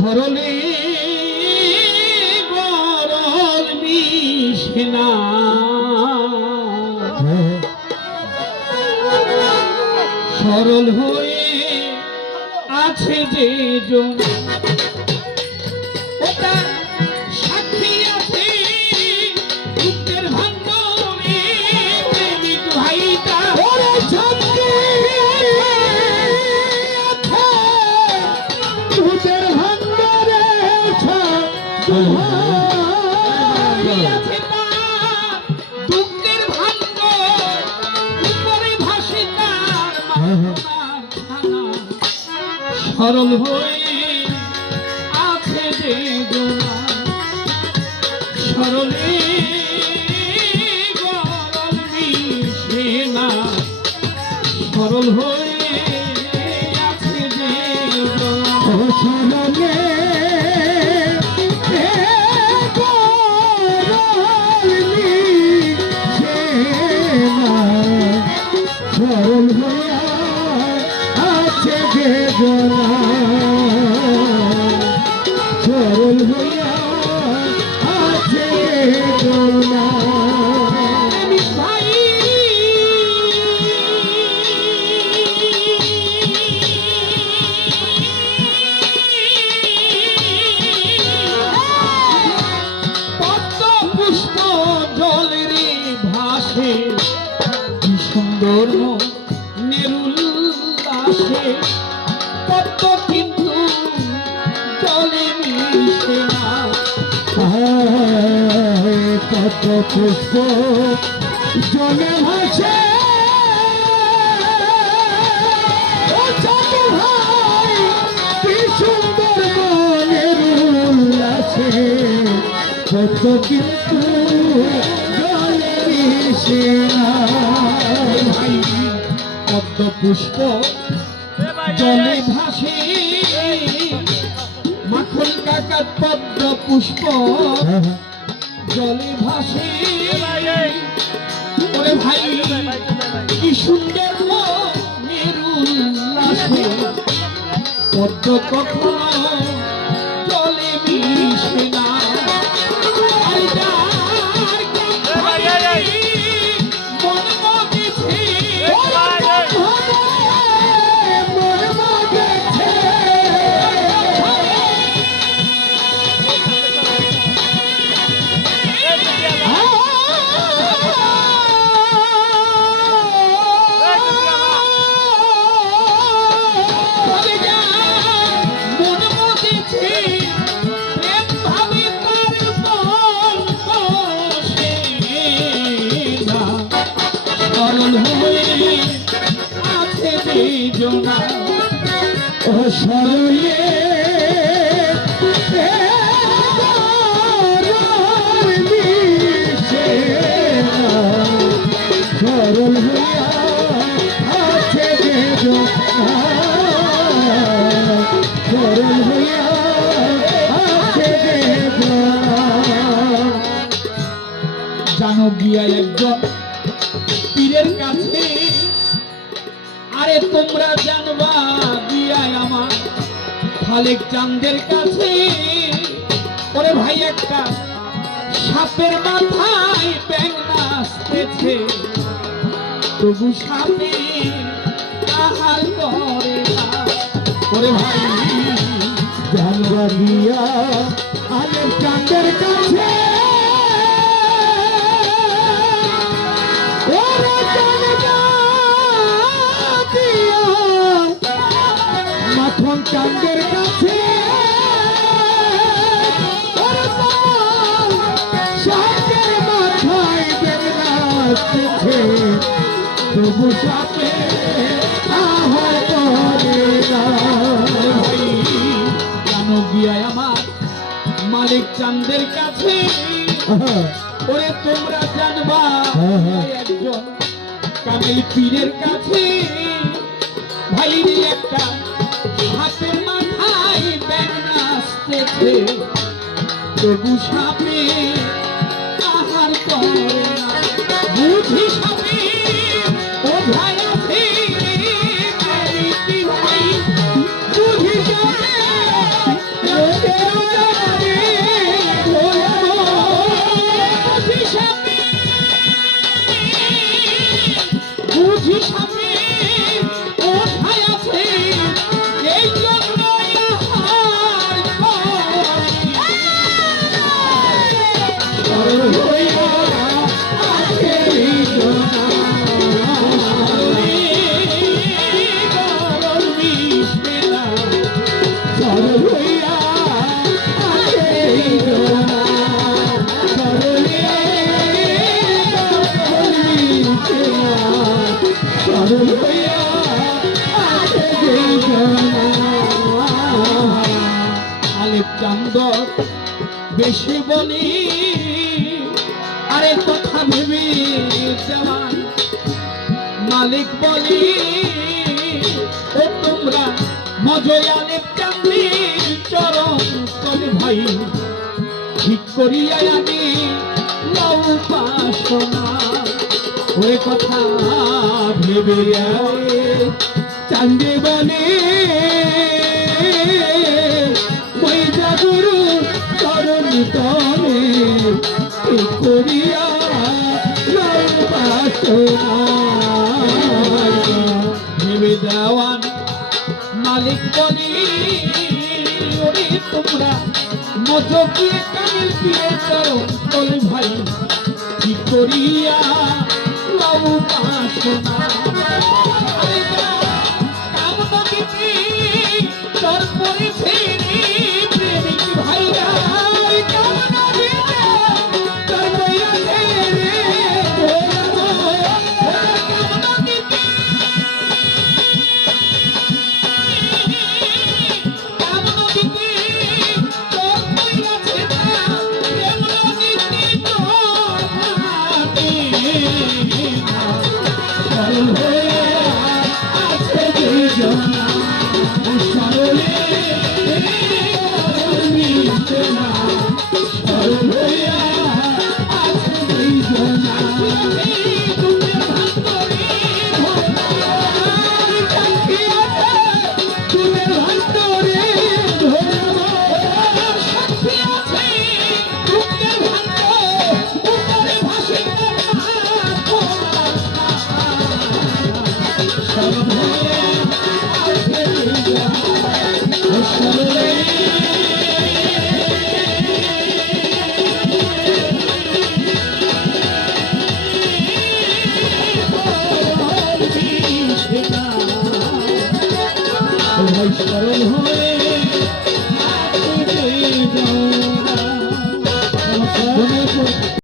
সরলে গরল না। সরল হয়ে আছে যে জন সরল হয়ে আছে যে সরলে না। সরল হয়ে আছে যে কত পুষ্প জলে ভাসে সুন্দর মনের উল্লাসে কত কিন্তু পদ্ম পুষ্প। জলে ভাসে মাখন কাকার পদ্ম পুষ্প জলে ভাসে ওরে ভাই কি সুন্দর মেরুল্লাসে। পদ্ম কখনো বেজনা ও সরলে জানো গিয়া একজন তোমরা জানবা গিয়ায় আমার। খালেক চান্দের কাছে। ওরে ভাই, একটা সাপের মাথায় ব্যাং নাচতেছে তবু সাপে আহার করে ওরে ভাই, জানবা দিয়া আলের চাঁদের কাছে। চাঁদের কাছে। সাপের মাথায় বেগনাচ্ছে তবু সাপে আহার করে না গিয়ায় আমার মালিক চান্দের কাছে? ওরে তোমরা জানবা হ্যাঁ। একজন কামিল পীরের কাছে। ভাই একটা নাচতেছে তবু সাপে বেশি বলি আরে কথা ভেবে দেওয়ান মালিক বলি, ও তোমরা মজয় আলিপ চান্দি চরণ তবে ভাই। ঠিক করিয়া আমি পাশনা ওই কথা ভেবে চান্দে বলে কি করিয়া ভেবে দেওয়ান মালিক বলি তোমরা মজো দিয়ে কামিল দিয়ে চলো, বলে ভাই, কি করিয়া লও বাসনা